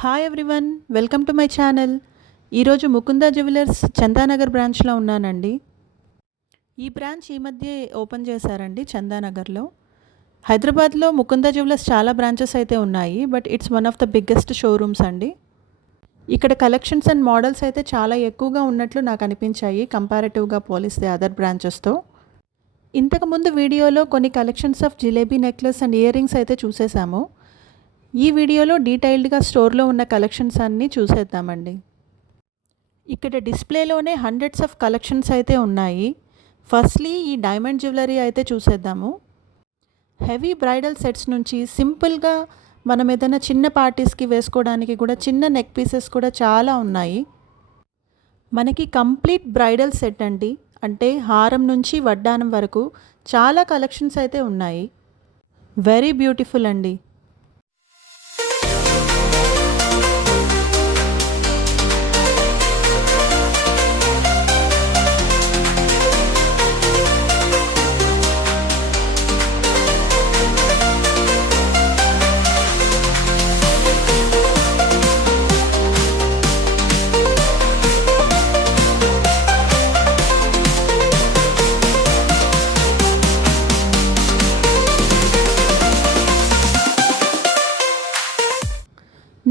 Hi everyone, welcome to my channel. ఈరోజు Mukunda jewellers Chandanagar బ్రాంచ్లో ఉన్నానండి. ఈ బ్రాంచ్ ఈ మధ్య ఓపెన్ చేశారండి చందానగర్లో. హైదరాబాద్లో ముకుందా జ్యువెలర్స్ చాలా బ్రాంచెస్ అయితే ఉన్నాయి, but it's one of the biggest showrooms అండి. ఇక్కడ కలెక్షన్స్ అండ్ మోడల్స్ అయితే చాలా ఎక్కువగా ఉన్నట్లు నాకు అనిపించాయి కంపారిటివ్గా పోలిస్తే అదర్ బ్రాంచెస్తో. ఇంతకుముందు వీడియోలో కొన్ని collections of jalebi necklace and ear rings అయితే చూసేసాము. ఈ వీడియోలో డీటెయిల్డ్గా స్టోర్లో ఉన్న కలెక్షన్స్ అన్నీ చూసేద్దామండి. ఇక్కడ డిస్ప్లేలోనే హండ్రెడ్స్ ఆఫ్ కలెక్షన్స్ అయితే ఉన్నాయి. ఫస్ట్లీ ఈ డైమండ్ జ్యువెలరీ అయితే చూసేద్దాము. హెవీ బ్రైడల్ సెట్స్ నుంచి సింపుల్గా మనం ఏదైనా చిన్న పార్టీస్కి వేసుకోవడానికి కూడా చిన్న నెక్ పీసెస్ కూడా చాలా ఉన్నాయి. మనకి కంప్లీట్ బ్రైడల్ సెట్ అండి, అంటే హారం నుంచి వడ్డానం వరకు చాలా కలెక్షన్స్ అయితే ఉన్నాయి. వెరీ బ్యూటిఫుల్ అండి.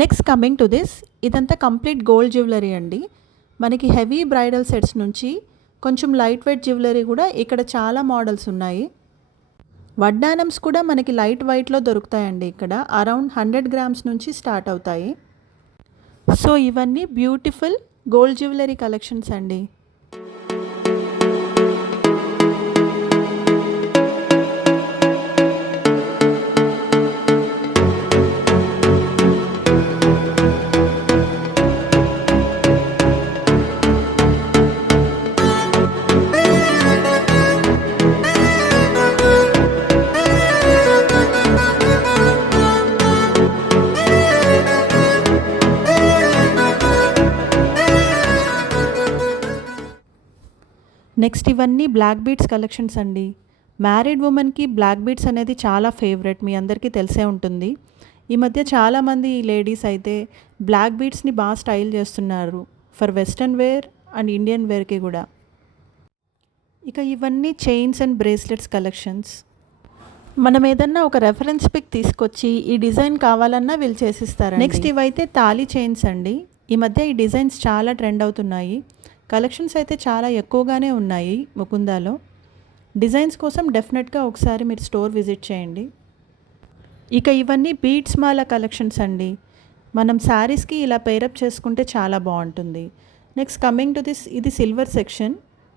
నెక్స్ట్ కమింగ్ టు దిస్, ఇదంతా కంప్లీట్ గోల్డ్ జ్యువెలరీ అండి. మనకి హెవీ బ్రైడల్ సెట్స్ నుంచి కొంచెం లైట్ వెయిట్ జ్యువెలరీ కూడా ఇక్కడ చాలా మోడల్స్ ఉన్నాయి. వడ్డానమ్స్ కూడా మనకి లైట్ వెయిట్లో దొరుకుతాయండి. ఇక్కడ అరౌండ్ 100 గ్రామ్స్ నుంచి స్టార్ట్ అవుతాయి. సో ఇవన్నీ బ్యూటిఫుల్ గోల్డ్ జ్యువెలరీ కలెక్షన్స్ అండి. నెక్స్ట్ ఇవన్నీ బ్లాక్ బీడ్స్ కలెక్షన్స్ అండి. మ్యారీడ్ ఉమెన్కి బ్లాక్ బీడ్స్ అనేది చాలా ఫేవరెట్, మీ అందరికీ తెలిసే ఉంటుంది. ఈ మధ్య చాలామంది లేడీస్ అయితే బ్లాక్ బీడ్స్ని బాగా స్టైల్ చేస్తున్నారు for western wear and Indian వేర్కి కూడా. ఇక ఇవన్నీ చైన్స్ అండ్ బ్రేస్లెట్స్ కలెక్షన్స్. మనం ఏదన్నా ఒక రెఫరెన్స్ పిక్ తీసుకొచ్చి ఈ డిజైన్ కావాలన్నా వీళ్ళు చేసిస్తారు. నెక్స్ట్ ఇవైతే తాళీ చైన్స్ అండి. ఈ మధ్య ఈ డిజైన్స్ చాలా ట్రెండ్ అవుతున్నాయి. కలెక్షన్స్ అయితే చాలా ఎక్కువగానే ఉన్నాయి ముకుందాలో. డిజైన్స్ కోసం డెఫినెట్గా ఒకసారి మీరు స్టోర్ విజిట్ చేయండి. ఇక ఇవన్నీ బీడ్స్ మాల కలెక్షన్స్ అండి. మనం శారీస్కి ఇలా పేరప్ చేసుకుంటే చాలా బాగుంటుంది. నెక్స్ట్ కమింగ్ టు దిస్, ఇది సిల్వర్ సెక్షన్.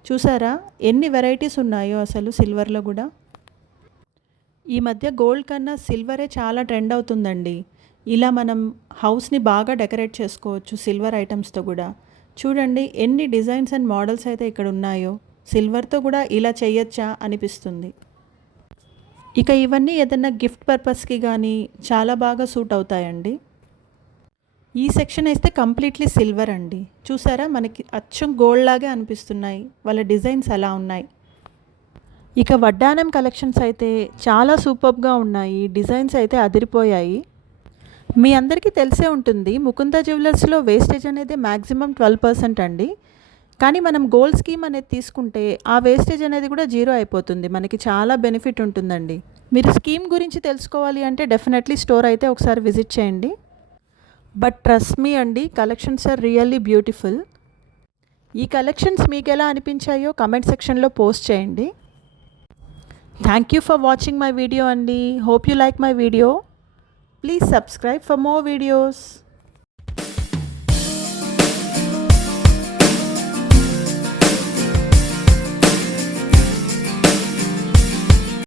చూసారా ఎన్ని వెరైటీస్ ఉన్నాయో అసలు సిల్వర్లో కూడా. ఈ మధ్య గోల్డ్ కన్నా సిల్వరే చాలా ట్రెండ్ అవుతుందండి. ఇలా మనం హౌస్ని బాగా డెకరేట్ చేసుకోవచ్చు సిల్వర్ ఐటమ్స్తో కూడా. చూడండి ఎన్ని డిజైన్స్ అండ్ మోడల్స్ అయితే ఇక్కడ ఉన్నాయో. సిల్వర్తో కూడా ఇలా చేయొచ్చా అనిపిస్తుంది. ఇక ఇవన్నీ ఏదైనా గిఫ్ట్ పర్పస్కి కానీ చాలా బాగా సూట్ అవుతాయండి. ఈ సెక్షన్ అయితే కంప్లీట్లీ సిల్వర్ అండి. చూసారా మనకి అచ్చం గోల్డ్ లాగే అనిపిస్తున్నాయి వాళ్ళ డిజైన్స్ ఎలా ఉన్నాయి. ఇక వడ్డానం కలెక్షన్స్ అయితే చాలా సూపర్గా ఉన్నాయి. డిజైన్స్ అయితే అదిరిపోయాయి. మీ అందరికీ తెలిసే ఉంటుంది ముకుందా జ్యువెలర్స్లో వేస్టేజ్ అనేది మ్యాక్సిమం 12% అండి. కానీ మనం గోల్డ్ స్కీమ్ అనేది తీసుకుంటే ఆ వేస్టేజ్ అనేది కూడా 0 అయిపోతుంది. మనకి చాలా బెనిఫిట్ ఉంటుందండి. మీరు స్కీమ్ గురించి తెలుసుకోవాలి అంటే డెఫినెట్లీ స్టోర్ అయితే ఒకసారి విజిట్ చేయండి. బట్ ట్రస్ట్ మీ అండి, కలెక్షన్స్ ఆర్ రియల్లీ బ్యూటిఫుల్. ఈ కలెక్షన్స్ మీకు ఎలా అనిపించాయో కమెంట్ సెక్షన్లో పోస్ట్ చేయండి. Thank you for watching my video అండి. Hope you like my video. Please subscribe for more videos.